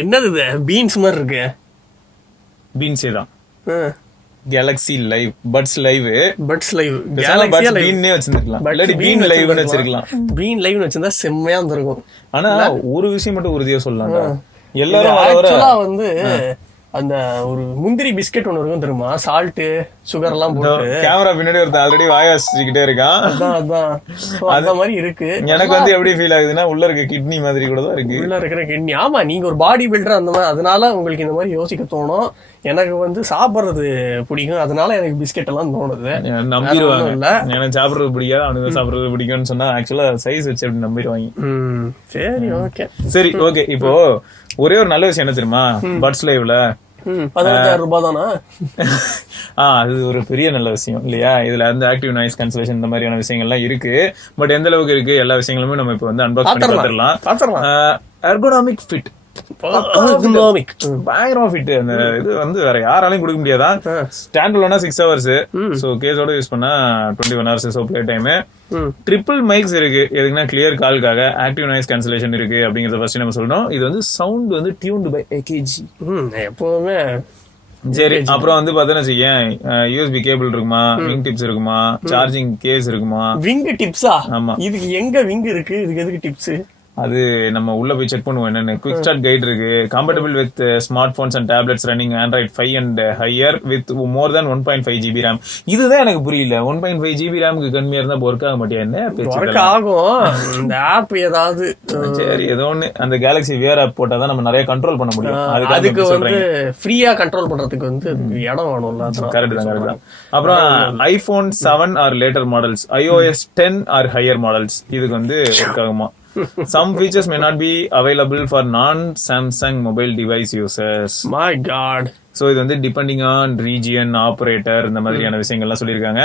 என்னது இது பீன்ஸ் மாதிரி இருக்கு? பீன்ஸே தான். Galaxy live buds live bean லைவ்னு வச்சிருந்தா செம்மையா இருந்திருக்கும். ஆனா ஒரு விஷயம் மட்டும் உறுதியா சொல்லலாம், எல்லாரும் வந்து அந்த ஒரு முந்திரி பிஸ்கெட் ஒண்ணு இருக்கும் தெரியுமா, சால்ட் சுகர் எல்லாம் போட்டு. கேமரா பின்னாடி ஒருத்தர் ஆல்ரெடி வாய வச்சுக்கிட்டே இருக்கான். அந்த மாதிரி இருக்கு. எனக்கு வந்து எப்படி ஃபீல் ஆகுதுன்னா உள்ள இருக்க கிட்னி மாதிரி கூட தான் இருக்கு. உள்ள இருக்கிற கிட்னி. ஆமா, நீங்க ஒரு பாடி பில்டர் அந்த மாதிரி, அதனால உங்களுக்கு இந்த மாதிரி யோசிக்க தோணும். எனக்கு வந்து சாப்பிடுறது பிடிக்கும், அதனால எனக்கு பிஸ்கெட் எல்லாம் தோணுது. நம்பிடுவாங்க. எனக்கு சாப்பிடுறது பிடிக்காது, அவனுக்கு சாப்பிடுறது பிடிக்கும்னு சொன்னா ஆக்சுவலா சைஸ் வச்சு அப்படி நம்பிடுவாங்க. சரி ஓகே சரி ஓகே. இப்போ ஒரே ஒரு நல்ல விஷயம் என்ன தெரியுமா, பட்ஸ் லைவ்ல 15,000 ரூபாய் தானா? அது ஒரு பெரிய நல்ல விஷயம் இல்லையா? இதுல வந்து ஆக்டிவ் நாய்ஸ் கேன்சலேஷன் இந்த மாதிரியான விஷயங்கள்லாம் இருக்கு. பட் எந்த அளவுக்கு இருக்கு, எல்லா விஷயங்களுமே நம்ம இப்ப வந்து அன்பாக்ஸ் பண்ணி பார்த்துடலாம். எர்கோனாமிக் ஃபிட், பயங்கரமா ஃபிட். அந்த இது வந்து வேற யாராலையும் கொடுக்க முடியாதா? ஸ்டாண்ட் அலோனா 6 hours, சோ கேஸோட யூஸ் பண்ணா 21 hours so play time. Triple mikes இருக்கு, எதுக்குன்னா கிளியர் கால்காக. ஆக்டிவ் நாய்ஸ் கேன்சலேஷன் இருக்கு அப்படிங்கறத ஃபர்ஸ்ட் நம்ம சொல்லணும். இது வந்து சவுண்ட் வந்து டியூன்டு பை AKG எப்பவுமே. சரி, அப்புறம் வந்து பாத்தீங்கன்னா USB கேபிள் இருக்குமா, விங் டிப்ஸ் இருக்குமா, சார்ஜிங் கேஸ் இருக்குமா. விங் டிப்ஸா? ஆமா. இதுக்கு எங்க விங் இருக்கு? இதுக்கு எதுக்கு டிப்ஸ்? அது நம்ம உள்ள போய் செக் பண்ணுவோம் என்னன்னு. குவிக் ஸ்டார்ட் கைட் இருக்கு. Compatible with smart phones and tablets running Android 5 and higher with more than 1.5 GB RAM. இதுதான் எனக்கு புரியல. 1.5 GB RAM கம்மியா இருந்தா ஒர்க் ஆக மாட்டியா? என்ன ஒர்க் ஆகும் இந்த ஆப் ஏதாவது. சரி, ஏதோ ஒண்ணு அந்த Galaxy Wear ஆப் போட்டாதான் நம்ம நிறைய கண்ட்ரோல் பண்ண முடியும். அதுக்கு வந்து ஃப்ரீயா கண்ட்ரோல் பண்றதுக்கு வந்து இடம் வேணும்ல. கரெக்ட் தான். அப்புறம் iPhone 7 or later models, iOS 10 or higher models இதுக்கு வந்து ஒர்க் ஆகுமா? Some features may not be available for non-Samsung mobile device users. My God. So இது வந்து depending on region, operator இந்த மாதிரியான விஷயங்கள்லாம் சொல்லியிருக்காங்க.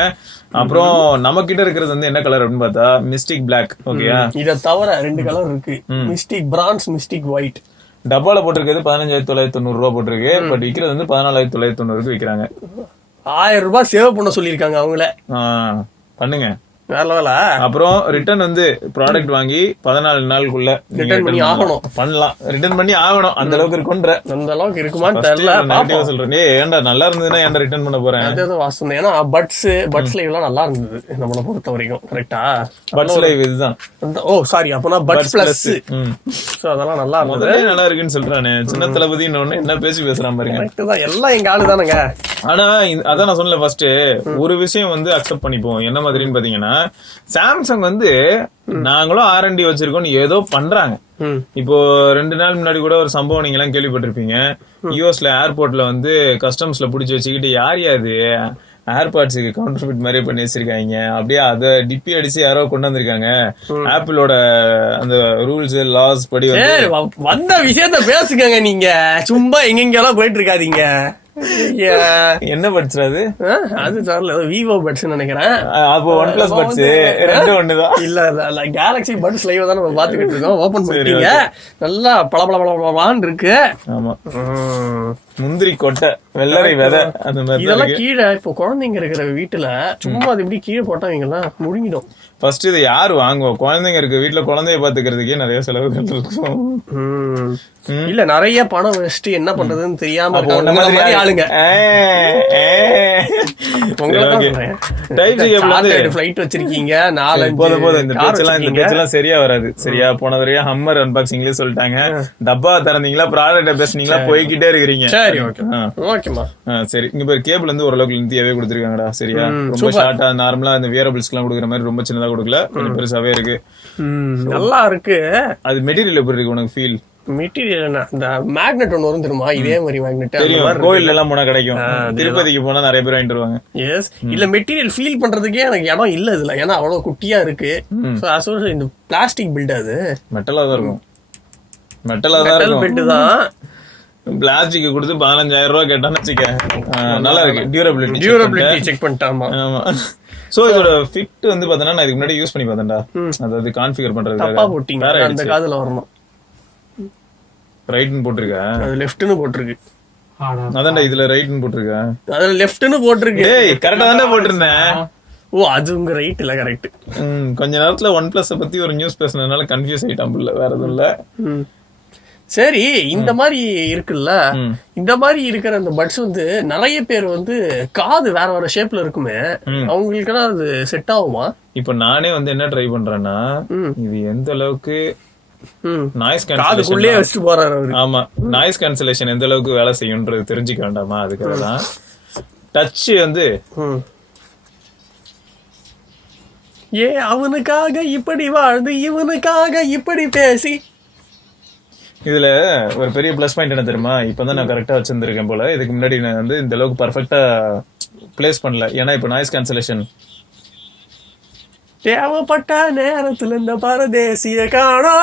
அப்புறம் நம்ம கிட்ட இருக்கிறது வந்து என்ன கலர் அப்படின்னு பார்த்தா மிஸ்டிக் பிளாக். ஓகேயா? இத தவிர 2 கலர் இருக்கு, மிஸ்டிக் பிரான்ஸ், மிஸ்டிக் ஒயிட். டப்பால போட்டிருக்கிறது 15,990 ரூபாய் போட்டிருக்கு. பட் விக்கிறது வந்து 14,990 விக்கிறாங்க. 1000 ரூபாய் சேவ் பண்ண சொல்லியிருக்காங்க அவங்கள. பண்ணுங்க. அப்புறம் ரிட்டர்ன் வந்து ப்ராடக்ட் வாங்கி 14 நாளுக்குள்ள ரிட்டர்ன் பண்ணி ஆகணும். பண்ணலாம், ரிட்டர்ன் பண்ணி ஆகணும். அந்த அளவுக்கு இருக்குன்ற. அந்த அளவுக்கு இருக்குமான்னு தெரியல. சொல்றேன், ஏன்டா நல்லா இருந்ததுன்னா ஏன்டா ரிட்டர்ன் பண்ண போறேன்? ஏன்னா பட்ஸ் லைவ் எல்லாம் நல்லா இருந்தது நம்மள பொறுத்த வரைக்கும். கரெக்டா? பட்ஸ் லைவ் இதுதான். ஓ சாரி, அப்பனா பட்ஸ் பிளஸ். அதெல்லாம் நல்லா இருந்தது. நல்லா இருக்குன்னு சொல்றானே சின்ன தளபதி. என்ன பேசுறான் பாருங்க. கரெக்ட் தான், எல்லாம் எங்க ஆளு தானுங்க. ஆனா அதான் நான் சொன்னல ஃபர்ஸ்ட், ஒரு விஷயம் வந்து அக்செப்ட் பண்ணிப்போம். என்ன மாதிரின்னு பாத்தீங்கன்னா, சாம்சங் வந்து நாங்களும் R&D வச்சிருக்கோம் ஏதோ பண்றாங்க. இப்போ 2 நாள் முன்னாடி கூட ஒரு சம்பவம் நீங்க எல்லாம் கேள்விப்பட்டிருப்பீங்க. யூஎஸ்ல ஏர்போர்ட்ல வந்து கஸ்டம்ஸ்ல புடிச்சு வச்சுக்கிட்டு யாரு ஏர்பாட்ஸுக்கு கவுண்டர்ஃபிட் மாதிரி பண்ணி வச்சிருக்காங்க. அப்படியே அதை டிப்பி அடிச்சு யாரோ கொண்டு வந்திருக்காங்க. ஆப்பிளோட அந்த ரூல்ஸ் லாஸ் படி வந்த விஷயத்த பேசுங்க. நீங்க சும்மா எங்கெங்கெல்லாம் போயிட்டு இருக்காதீங்க. என்ன பட்ஸ் அது? அது தெரியல, விவோ பட்ஸ் நினைக்கிறேன். அப்போ OnePlus பட்ஸ் ரெண்டு ஒண்ணுதான். இல்ல கேலக்ஸி பட்ஸ் லைவ் தான் நம்ம பாத்துக்கிட்டு இருக்கோம். ஓபன் பண்ணிட்டீங்க, நல்லா பளபளபளபளன்னு இருக்கு. ஆமா, முந்திரி கொட்டை, வெள்ளரி விதை அந்த மாதிரி. இதெல்லாம் கீழே இப்போ குழந்தைங்க இருக்கிற வீட்டுல சும்மா அது இப்படி கீழே போட்டா இவங்கெல்லாம் முழுங்கிடும். ஃபர்ஸ்ட் இதை யாரு வாங்குவோம்? குழந்தைங்க இருக்க வீட்டுல குழந்தைய பாத்துக்கிறதுக்கே நிறைய செலவுகள் இருக்கும். இல்ல நிறைய பணம் வச்சுட்டு என்ன பண்றதுன்னு தெரியாம ஆளுங்க. ஃபிளைட் வச்சிருக்கீங்க, 4-5 இந்த பேச்செல்லாம் சரியா வராது. சரியா? போன தடவை ஹம்மர் அன்பாக்சிங்லயே சொல்லிட்டாங்க, டப்பா திறந்தீங்களா ப்ராடக்ட பேசுனீங்களா போய்கிட்டே இருக்கிறீங்க. சரி ஓகேமா. சரி, இங்க பேர் கேபிள் வந்து ஓரளவுக்கு லென்த்தியாவே கொடுத்துருக்காங்கடா. சரியா? ரொம்ப ஷார்ட்டா நார்மலா இந்த வியரபிள்ஸ் எல்லாம் கொடுக்குற மாதிரி ரொம்ப சின்னதா கொடுக்கல, கொஞ்சம் பெருசாவே இருக்கு. நல்லா இருக்கு. அது மெட்டீரியல் எப்படி இருக்கு உனக்கு ஃபீல்? மெட்டீரியல் இந்த மேக்னெட் ஒன்னு வரும் தெரியுமா? இதே மாதிரி மேக்னெட் கோயில் எல்லாம் போனா கிடைக்கும். திருப்பதிக்கு போனா நிறைய பேர் வாங்கிட்டு வருவாங்க. எஸ், இல்ல மெட்டீரியல் ஃபீல் பண்றதுக்கே எனக்கு இடம் இல்ல இதுல. ஏன்னா அவ்வளவு குட்டியா இருக்கு. இந்த பிளாஸ்டிக் பில்ட், அது மெட்டலா தான் இருக்கும். மெட்டலா தான் இருக்கும். பில்ட் தான். பிளாஸ்டிக் கொடுத்து 15,000 ரூபாய் கேட்டான்னு வச்சுக்க. நல்லா இருக்கு. டியூரபிலிட்டி செக் பண்ணிட்டாமா. ஆமா. சோ இதோட ஃபிட் வந்து பாத்தீங்கன்னா நான் இதுக்கு முன்னாடி யூஸ் பண்ணி பார்த்தேன்டா. அதாவது கான்ஃபிகர் பண்றதுக்காக அந்த காதுல வரணும். ரைட்னு போட்டுருக்க, அது லெஃப்ட்னு போட்டுருக்கு. அதான்டா இதுல ரைட்னு போட்டுருக்க, அதுல லெஃப்ட்னு போட்டுருக்கு. ஏய் கரெக்ட்டா தானே போட்டுருந்தேன். ஓ அது உங்க ரைட் இல்ல, கரெக்ட். கொஞ்ச நேரத்துல OnePlus பத்தி ஒரு நியூஸ் பேசுனதுனால கன்ஃபியூஸ் ஆயிட்டான் புள்ள, வேற எதுவும் இல்ல. சரி இந்த மாதிரி இருக்குல்ல, இந்த மாதிரி இருக்கிற அந்த பட்ஸ் வந்து நிறைய பேர் வந்து காது வேற வேற ஷேப்ல இருக்குமே, அவங்களுக்கு அது செட் ஆகுமா? இப்ப நானே வந்து என்ன ட்ரை பண்றேன்னா, இது எந்த அளவுக்கு நாய்ஸ் காதுக்குள்ளே வச்சுட்டு போறாரு அவரு. ஆமா, நாய்ஸ் கேன்சலேஷன் எந்த அளவுக்கு வேலை செய்யும்ன்றது தெரிஞ்சுக்க வேண்டாமா? அதுக்காக தான் டச் வந்து அவனுக்காக இப்படி வாழ்ந்து இவனுக்காக இப்படி பேசி. இதுல ஒரு பெரிய பிளஸ் பாயிண்ட் என்ன தெரியுமா? இப்பதான் நான் கரெக்டா வச்சிருந்திருக்கேன் போல. இதுக்கு முன்னாடி நான் வந்து இந்த அளவுக்கு பர்ஃபெக்டா பிளேஸ் பண்ணல. ஏன்னா இப்ப நாய்ஸ் கேன்சலேஷன் தேவைப்பட்ட நேரத்துல இந்த பரதேசிய காணோ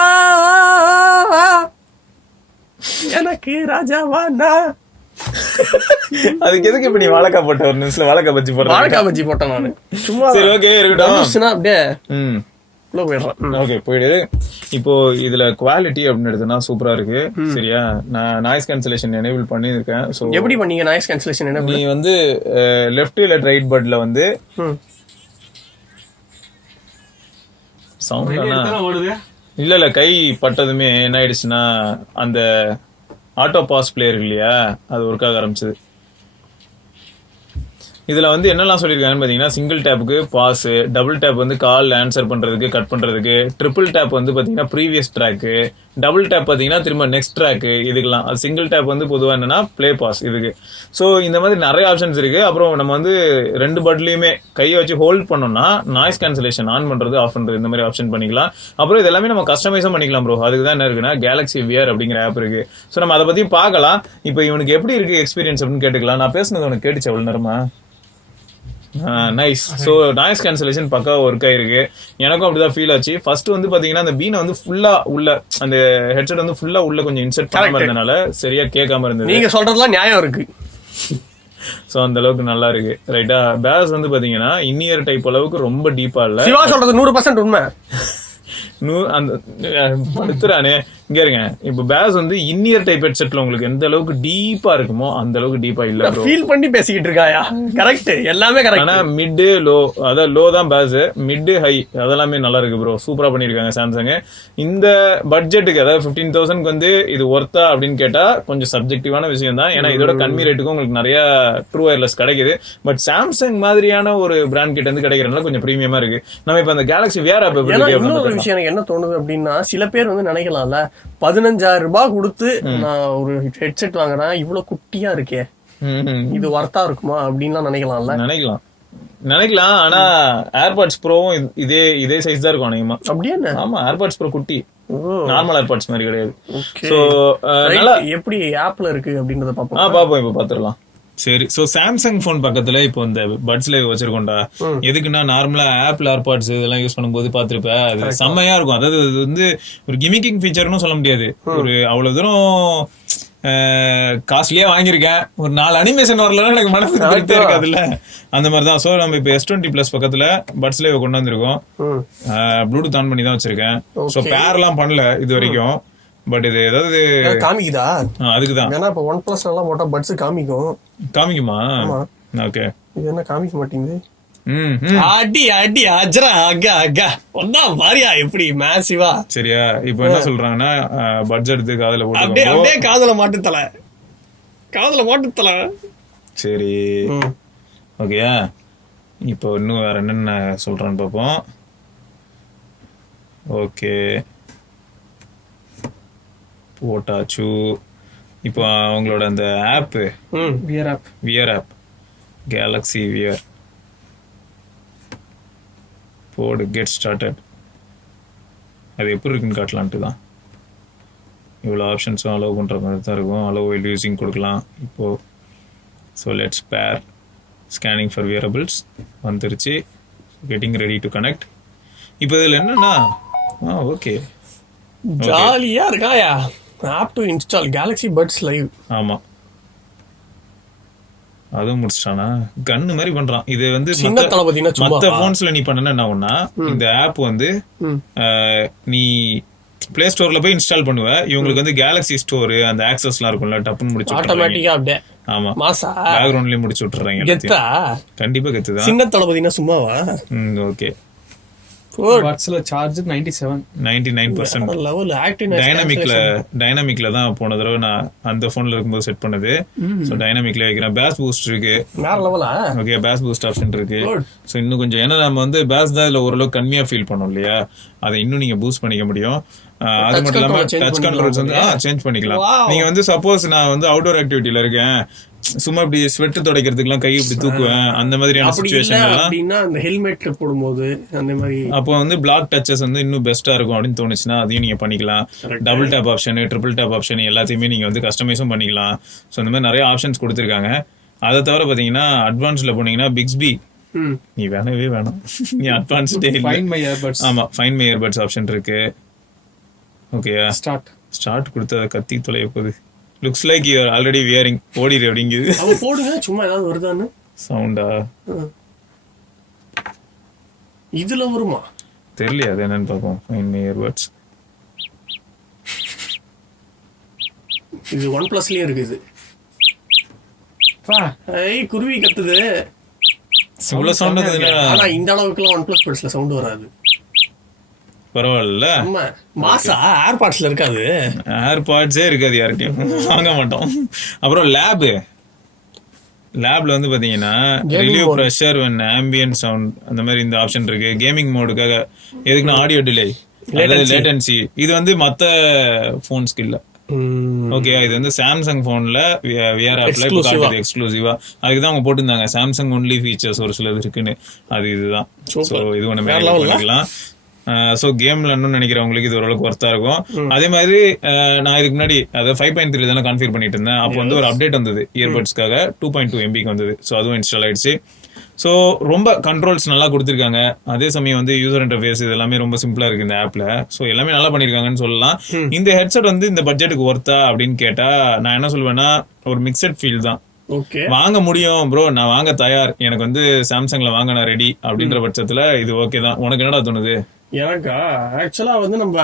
எனக்கு ராஜாவாண்டா. அதுக்கு எதுக்கு இப்ப நீ வாழைக்காய் போட்ட? ஒரு நிமிஷம் வாழைக்காய் பஜ்ஜி போடுறேன். வாழைக்காய் பஜ்ஜி போட்டேன் நானு சும்மா. சரி, ஓகே, இருக்கட்டும். அப்படியே போயிடுறேன். ஓகே, போயிடு. இப்போ இதுல குவாலிட்டி அப்படின்னு எடுத்தா சூப்பரா இருக்கு. சரியா? நான் நாய்ஸ் கேன்சலேஷன் எனேபிள் பண்ணிருக்கேன். சோ எப்படி பண்ணீங்க நாய்ஸ் கேன்சலேஷன்? நீ வந்து லெஃப்ட் இல்ல ரைட் பட்ல வந்து சவுண்ட் இல்ல கை பட்டதுமே என்ன ஆயிடுச்சுன்னா அந்த ஆட்டோ பாஸ் பிளேயர் இல்லையா, அது ஒர்க் ஆக ஆரம்பிச்சது. இதுல வந்து என்னெல்லாம் சொல்லிருக்காங்கன்னு பாத்தீங்கன்னா, சிங்கிள் டேப்புக்கு பாஸ், டபுள் டேப் வந்து கால் ஆன்சர் பண்றதுக்கு கட் பண்றதுக்கு, ட்ரிபிள் டேப் வந்து பாத்தீங்கன்னா ப்ரீவியஸ் ட்ராக்கு, டபுள் டேப் பாத்தீங்கன்னா திரும்ப நெக்ஸ்ட் ட்ராக்கு, இதுக்கெல்லாம். அது சிங்கிள் டேப் வந்து பொதுவா என்னன்னா பிளே பாஸ் இதுக்கு. சோ இந்த மாதிரி நிறைய ஆப்ஷன்ஸ் இருக்கு. அப்புறம் நம்ம வந்து ரெண்டு பட்லயுமே கையை வச்சு ஹோல்ட் பண்ணோம்னா நாய்ஸ் கேன்சலேஷன் ஆன் பண்றது ஆஃப் பண்றது இந்த மாதிரி ஆப்ஷன் பண்ணிக்கலாம். அப்புறம் இது எல்லாமே நம்ம கஸ்டமைஸும் பண்ணிக்கலாம் ப்ரோ. அதுக்கு தான் என்ன இருக்குன்னா கேலக்ஸி வியர் அப்படிங்கிற ஆப் இருக்கு. சோ நம்ம அதை பத்தி பார்க்கலாம். இப்போ இவனுக்கு எப்படி இருக்கு எக்ஸ்பீரியன்ஸ் அப்படின்னு கேட்டுக்கலாம். நான் பேசுனது உனக்கு கேட்டுச்சு எவ்வளவு நேரமா? நைஸ். சோ நாய்ஸ் கேன்சலேஷன் பக்கா ஒர்க் ஆயிருக்கு. எனக்கும் அப்படிதான் ஃபீல் ஆச்சு. ஃபர்ஸ்ட் வந்து பாத்தீங்கன்னா அந்த பீனை வந்து ஃபுல்லா உள்ள அந்த ஹெட்செட் வந்து ஃபுல்லா உள்ள கொஞ்சம் இன்செர்ட் பண்ணாம இருந்தனால சரியா கேட்காம இருந்தது. நீங்க சொல்றதுலாம் நியாயம் இருக்கு. சோ அந்த அளவுக்கு நல்லா இருக்கு. ரைட்டா? பேஸ் வந்து பாத்தீங்கன்னா இன்னியர் டைப் அளவுக்கு ரொம்ப டீப்பா இல்ல. சிவா சொல்றது 100% உண்மை. அந்த படுத்துறானே இங்க இருங்க. இப்ப பேஸ் வந்து இன்னியர் டைப் ஹெட்செட்ல உங்களுக்கு எந்த அளவுக்கு டீப்பா இருக்குமோ அந்த அளவுக்கு டீப்பா இல்ல ப்ரோ. ஃபீல் பண்ணி பேசிக்கிட்டு இருக்காயா? கரெக்ட், எல்லாமே கரெக்ட். ஆனா மிட் லோ, அத லோ தான் பேஸ், மிட் ஹை அதெல்லாமே நல்லா இருக்கு ப்ரோ. சூப்பரா பண்ணிருக்காங்க சாம்சங். இந்த பட்ஜெட்டுக்கு அதாவது 15,000 வந்து இது ஒர்த்தா அப்படின்னு கேட்டா கொஞ்சம் சப்ஜெக்டிவான விஷயம் தான். ஏன்னா இதோட கம்மி ரேட்டுக்கும் உங்களுக்கு நிறைய ட்ரூ வயர்லெஸ் கிடைக்குது. பட் சாம்சங் மாதிரியான ஒரு பிராண்ட் கிட்ட இருந்து கிடைக்கிறதுனால கொஞ்சம் பிரீமியமா இருக்கு. நம்ம இப்ப அந்த கேலக்ஸி வியர் ஆப் இன்னொரு விஷயம் எனக்கு என்ன தோணுது அப்படின்னா, சில பேர் வந்து நினைக்கலாம்ல 15,000 ரூபாய் கொடுத்து நான் ஒரு ஹெட்செட் வாங்குறேன், இவ்வளவு குட்டியா இருக்கே, இது ஒர்த்தா இருக்குமா அப்படின்லாம் நினைக்கலாம். ஆனா ஏர்பாட்ஸ் ப்ரோவும் இதே சைஸ் தான் இருக்கும் அநேகமா. அப்படியே? ஆமா, ஏர்பாட்ஸ் ப்ரோ குட்டி, நார்மல் ஏர்பாட்ஸ் மாதிரி கிடையாது. சோ எப்படி ஆப்ல இருக்கு அப்படின்றத பாப்போம். இப்ப பாத்துடலாம். சரி, சோ சாம்சங் போன் பக்கத்துல இப்போ இந்த பட்ஸ்ல வச்சிருக்கோம்டா. எதுக்குன்னா நார்மலா ஆப்பிள் ஏர்பாட்ஸ் இதெல்லாம் யூஸ் பண்ணும்போது பாத்துருப்ப, அது செம்மையா இருக்கும். அதாவது அது வந்து ஒரு கிமிக்கிங் ஃபீச்சர்னு சொல்ல முடியாது. ஒரு அவ்வளவு தூரம் காஸ்ட்லியா வாங்கியிருக்கேன், ஒரு 4 அனிமேஷன் வரலன்னா எனக்கு மனசு திருப்தியா இருக்காதுல்ல, அந்த மாதிரிதான். சோ நம்ம இப்ப S20 Plus பக்கத்துல பட்ஸ்ல கொண்டு வந்திருக்கோம். ப்ளூடூத் ஆன் பண்ணி தான் வச்சிருக்கேன். சோ பேர் எல்லாம் பண்ணல இது வரைக்கும். பட் இது ஏதாவது காமிக்குதா? அதுக்குதான். ஏன்னா இப்ப OnePlus எல்லாம் போட்டா பட்ஸ் காமிக்குமா? ஓகே, இது என்ன காமிக்க மாட்டேங்குது? அடி அடி அஜரா அக்கா அக்கா ஒன்னா மாரியா எப்படி மேசிவா. சரியா? இப்போ என்ன சொல்றாங்கன்னா பட்ஜெட் காதுல போட்டு அப்படியே காதுல மாட்டுத்தல. சரி, ஓகேயா? இப்போ இன்னும் வேற என்னென்ன சொல்றான்னு பாப்போம். ஓகே, போட்டாச்சு. இப்போ அவங்களோட அந்த app wear app Galaxy wear போடு, கெட் ஸ்டார்டட். அது எப்படி இருக்குன்னு காட்டலான்ட்டு தான். இவ்வளோ ஆப்ஷன்ஸும் அலோவ் பண்ணுற மாதிரி தான் இருக்கும். அலோவ் வைல் யூஸிங் கொடுக்கலாம் இப்போ. So let's pair scanning for wearables வந்துருச்சு. Getting ready to connect. இப்போ இதில் என்னன்னா ஓகே ஜாலியா இருக்காயா app to install Galaxy Buds Live. ஆமா, அதுவும் முடிச்சிட்டானா? கன்னு மாதிரி பண்றான். இது வந்து மத்த போன்ஸ்ல நீ பண்ணனா என்ன ஒண்ணா, இந்த ஆப் வந்து நீ பிளே ஸ்டோர்ல போய் இன்ஸ்டால் பண்ணுவ. இவங்களுக்கு வந்து கேலக்ஸி ஸ்டோர் அந்த ஆக்சஸ் எல்லாம் இருக்கும்ல, டப்புன்னு முடிச்சு ஆட்டோமேட்டிக்கா அப்படியே. ஆமா, பேக்ரவுண்ட்லயே முடிச்சு விட்டுறாங்க. கண்டிப்பா கெத்துதான். சின்ன தளபதினா சும்மாவா? ஓகே, பட்ஸ்ல சார்ஜ் 97. 99%. லெவல் ஆக்டிவ் டைனமிக்ல தான் போன தடவை நான் அந்த போன்ல இருக்கும்போது செட் பண்ணது. சோ டைனமிக்ல வைக்கிறேன். பேஸ் பூஸ்ட் இருக்கு. வேற லெவலா? ஓகே, பேஸ் பூஸ்ட் ஆப்ஷன் இருக்கு. சோ இன்னும் கொஞ்சம், ஏன்னா நம்ம வந்து பேஸ் தான் இதுல ஓரளவுக்கு கம்மியா ஃபீல் பண்ணோம் இல்லையா, அதை இன்னும் நீங்க பூஸ்ட் பண்ணிக்க முடியும். அது மட்டும் இல்லாம டச் கண்ட்ரோல்ஸ் வந்து சேஞ்ச் பண்ணிக்கலாம். நீங்க வந்து சப்போஸ் நான் வந்து அவுட்டோர் ஆக்டிவிட்டில இருக்கேன், சும்மா இப்படி ஸ்வெட் துடைக்கிறதுக்குலாம் கை இப்படி தூக்குவேன், அந்த மாதிரியான சிச்சுவேஷன் எல்லாம் அந்த ஹெல்மெட்ல போடும்போது அந்த மாதிரி, அப்போ வந்து பிளாக் டச்சஸ் வந்து இன்னும் பெஸ்டா இருக்கும் அப்படின்னு தோணுச்சுன்னா அதையும் நீங்க பண்ணிக்கலாம். Double tape option, triple tape option எல்லாத்தையுமே நீங்க வந்து கஸ்டமைஸும் பண்ணிக்கலாம். ஸோ இந்த மாதிரி நிறைய ஆப்ஷன்ஸ் கொடுத்துருக்காங்க. அதை தவிர பாத்தீங்கன்னா அட்வான்ஸ்ல போனீங்கன்னா பிக்ஸ்பி நீ வேணவே வேணாம், நீ அட்வான்ஸ்டே ஃபைண்ட் மை இயர்பட்ஸ். ஆமா, ஃபைண்ட் மை இயர்பட்ஸ் ஆப்ஷன் இருக்கு. ஓகேயா, ஸ்டார்ட் கொடுத்து அதை கத்தி தொலைய போகுது. Looks like you are already wearing. ஓடிடு அப்படிங்குது. அவ போடுங்க சும்மா ஏதாவது வருதான்னு. சவுண்டா இதுல வருமா தெரியல, அது என்னன்னு பாப்போம். Find my earbuds. இது OnePlusலயே இருக்குது. ஐய் குருவி கத்துது. இவ்வளவு சவுண்ட் இருக்குதுன்னா, ஆனா இந்த அளவுக்குலாம் OnePlus பட்ஸ்ல சவுண்ட் வராது. பரவாயில்ல. மாசா ஏர்பாட்ஸ்ல இருக்காது. ஏர்பாட்ஸே இருக்காது, யார்கிட்டயும் வாங்க மாட்டோம். அப்புறம் லேப்ல வந்து பாத்தீங்கன்னா relieve pressure and ambient sound அந்த மாதிரி இந்த ஆப்ஷன் இருக்கு. கேமிங் மோடுக்காக எதுக்குன்னா ஆடியோ டிலே, லேட்டன்சி. இது வந்து மத்த போன்ஸ்க்கு இல்ல. ஓகே, இது வந்து சாம்சங் போன்ல விஆர் ஆப்ல காட்டுது எக்ஸ்க்ளூசிவா. அதுக்குதான் அவங்க போட்டிருந்தாங்க சாம்சங் ஒன்லி ஃபீச்சர்ஸ் ஒரு சிலது இருக்குன்னு. அது இதுதான். சோ இது ஒண்ணு பண்ணிக்கலாம். சோ கேம்ல இன்னும் நினைக்கிறவங்களுக்கு இது ஓரளவுக்கு ஒர்த்தா இருக்கும். அதே மாதிரி நான் இதுக்கு முன்னாடி அதாவது 5.3 தானே கான்ஃபிகர் பண்ணிட்டு இருந்தேன். அப்போ வந்து ஒரு அப்டேட் வந்தது இயர்பட்ஸ்க்காக 2.2 MB வந்தது. ஸோ அதுவும் இன்ஸ்டால் ஆயிடுச்சு. ஸோ ரொம்ப கண்ட்ரோல்ஸ் நல்லா கொடுத்துருக்காங்க. அதே சமயம் வந்து யூசர் இன்டர்ஃபேஸ் இது எல்லாமே ரொம்ப சிம்பிளா இருக்கு இந்த ஆப்ல. ஸோ எல்லாமே நல்லா பண்ணிருக்காங்கன்னு சொல்லலாம். இந்த ஹெட்செட் வந்து இந்த பட்ஜெட்டுக்கு ஒர்த்தா அப்படின்னு கேட்டா நான் என்ன சொல்வேன்னா, ஒரு மிக்சட் ஃபீல் தான். வாங்க முடியும் ப்ரோ, நான் வாங்க தயார், எனக்கு வந்து சாம்சங்ல வாங்க நான் ரெடி அப்படின்ற பட்சத்துல இது ஓகே தான். உனக்கு என்னடா தோணுது? எனக்கா ஆக்சுவலா வந்து நம்ம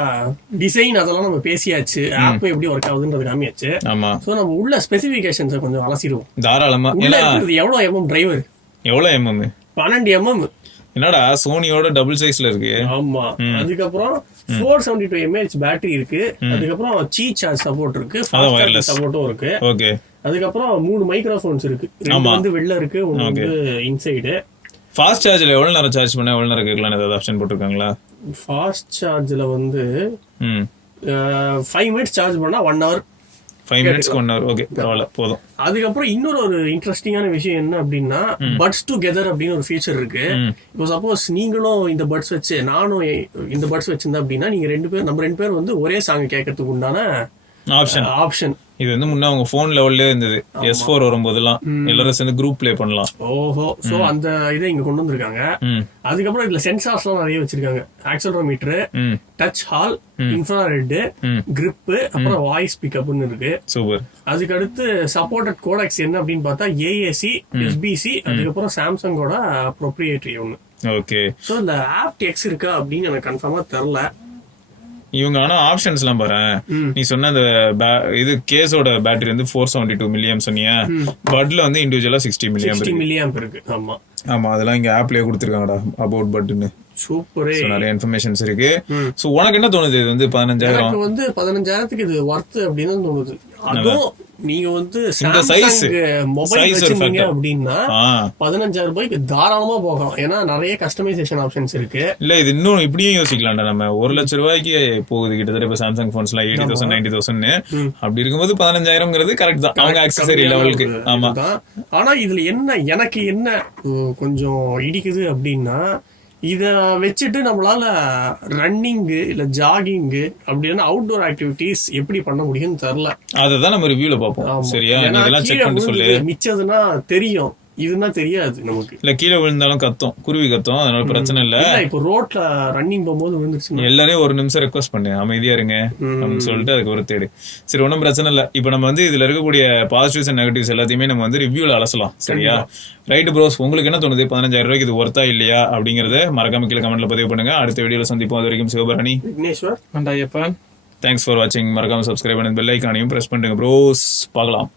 டிசைன் அதெல்லாம் நம்ம பேசியாச்சு, ஆப் எப்படி ஒர்க் ஆகுதுன்றது காமியாச்சு. ஆமா, சோ நம்ம உள்ள ஸ்பெசிபிகேஷன்ஸ் கொஞ்சம் அலசிடுவோம் தாராளமா. எவ்வளவு mm டிரைவர்? எவ்வளவு mm? 12 mm. என்னடா சோனியோட டபுள் சைஸ்ல இருக்கு. ஆமா, அதுக்கப்புறம் 472 mAh பேட்டரி இருக்கு. அதுக்கப்புறம் சி சார்ஜ் சப்போர்ட் இருக்கு, ஃபாஸ்ட் சப்போர்ட்டும் இருக்கு. ஓகே, அதுக்கப்புறம் 3 மைக்ரோஃபோன்ஸ் இருக்கு. ரெண்டு வந்து வெளில இருக்கு, ஒன்னு வந்து இன்சைடு. ஃபாஸ்ட் சார்ஜ்ல எவ்வளவு நேரம் சார்ஜ் பண்ணா எவ்வளவு நேரம் கேட்கலாம் ஏதாவது ஆப்ஷன் போட்டுருக்காங்களா? ஃபாஸ்ட் சார்ஜ்ல வந்து 5 மினிட்ஸ் சார்ஜ் பண்ணா 1 hour. 5 மினிட்ஸ்க்கு 1 hour. ஓகே, பரவாயில்ல, போதும். அதுக்கப்புறம் இன்னொரு இன்ட்ரெஸ்டிங்கான விஷயம் என்ன அப்படின்னா, பட்ஸ் டுகெதர் அப்படின்னு ஒரு ஃபீச்சர் இருக்கு. இப்போ சப்போஸ் நீங்களும் இந்த பட்ஸ் வச்சு நானும் இந்த பட்ஸ் வச்சிருந்தா அப்படின்னா நீங்க நம்ம ரெண்டு பேரும் வந்து ஒரே சாங் கேட்கறதுக்கு உண்டான ஆப்ஷன். இது வந்து முன்ன அவங்க போன் லெவல்ல இருந்தது. S4 வரும்போதெல்லாம் எல்லாரும் சேர்ந்து குரூப் ப்ளே பண்ணலாம். ஓஹோ, சோ அந்த இதை இங்க கொண்டு வந்திருக்காங்க. அதுக்கப்புறம் இதுல சென்சார்ஸ் எல்லாம் நிறைய வச்சிருக்காங்க. Accelerometer, touch hall, infrared, grip, அப்புறம் வாய்ஸ் பிக்கப்னு இருக்கு. சூப்பர். அதுக்கு அடுத்து சப்போர்ட்டட் கோடெக்ஸ் என்ன அப்படின்னு பார்த்தா AAC, SBC, அதுக்கப்புறம் சாம்சங்கோட ப்ரொப்ரியேட்டரி ஒன்னு. ஓகே, சோ இந்த aptX இருக்கா அப்படின்னு எனக்கு கன்ஃபார்மா தெரியல. இவங்க ஆனா ஆப்ஷன்ஸ் எல்லாம் பாரு. நீ சொன்ன அந்த இது கேஸோட பேட்டரி வந்து 472 மில்லியம் சொன்னியா, பட்ல வந்து இண்டிவிஜுவலா 60 மில்லியம் இருக்கு. ஆமா ஆமா, அதெல்லாம் இங்க ஆப்லயே கொடுத்துருக்காங்கடா அபவுட் பட்னு. சூப்பரே, நிறைய இன்ஃபர்மேஷன்ஸ் இருக்கு. சோ உனக்கு என்ன தோணுது? இது வந்து 15,000 வந்து 15,000க்கு இது வர்த் அப்படின்னு தோணுது. அதுவும் நீங்க வந்து இந்த சைஸ் மொபைல் வச்சிருந்தீங்க அப்படின்னா 15,000 ரூபாய்க்கு தாராளமா போகலாம். ஏன்னா நிறைய கஸ்டமைசேஷன் ஆப்ஷன்ஸ் இருக்கு. இல்ல இது இன்னும் இப்படியும் யோசிக்கலாம்டா. நம்ம 1 லட்சம் ரூபாய்க்கு போகுது கிட்டத்தட்ட இப்ப சாம்சங் போன்ஸ் எல்லாம் 80,000 90,000. அப்படி இருக்கும்போது 15,000ங்கிறது கரெக்ட் தான் அவங்க ஆக்சசரி லெவலுக்கு. ஆமா, ஆனா இதுல என்ன எனக்கு என்ன கொஞ்சம் இடிக்குது அப்படின்னா, இத வச்சுட்டு நம்மளால ரன்னிங் இல்ல ஜாகிங் அப்படின்னா அவுட்டோர் ஆக்டிவிட்டிஸ் எப்படி பண்ண முடியும்னு தெரியல. அததான் நம்ம ரிவ்யூல பாப்போம். சரியா, நீ இதெல்லாம் செக் பண்ணி சொல்லு. மிச்சதுன்னா தெரியும், இதுனா தெரியாது நமக்கு. இல்ல கீழே விழுந்தாலும் கத்தும், குருவி கத்தும், அதனால பிரச்சனை இல்ல. இப்போ ரோட்ல ரன்னிங் போகும்போது விழுந்துருச்சு, எல்லாரையும் ஒரு நிமிஷம் ரெக்வஸ்ட் பண்ணு, அமைதியா இருங்க அப்படின்னு சொல்லிட்டு அதுக்கு ஒரு தேடு. சரி, ஒன்னும் பிரச்சனை இல்ல. இப்ப நம்ம வந்து இதுல இருக்கக்கூடிய பாசிட்டிவ்ஸ் அண்ட் நெகட்டிவ்ஸ் எல்லாத்தையுமே நம்ம வந்து ரிவ்யூல அலசலாம். சரியா, ரைட் ப்ரோஸ், உங்களுக்கு என்ன தோணுது? 15,000 ரூபாய்க்கு இது ஒர்த்தா இல்லையா அப்படிங்கறத மறக்காம கீழே கமெண்ட்ல பதிவு பண்ணுங்க. அடுத்த வீடியோல சந்திப்போம். அது வரைக்கும் சிவபரணி, விக்னேஸ்வர், ஐயப்பன். தேங்க்ஸ் ஃபார் வாட்சிங். மறக்காம சப்ஸ்கிரைப் பண்ணி பெல் ஐகானையும் பிரஸ் பண்ணுங்க ப்ரோஸ். பார்க்கலாம்.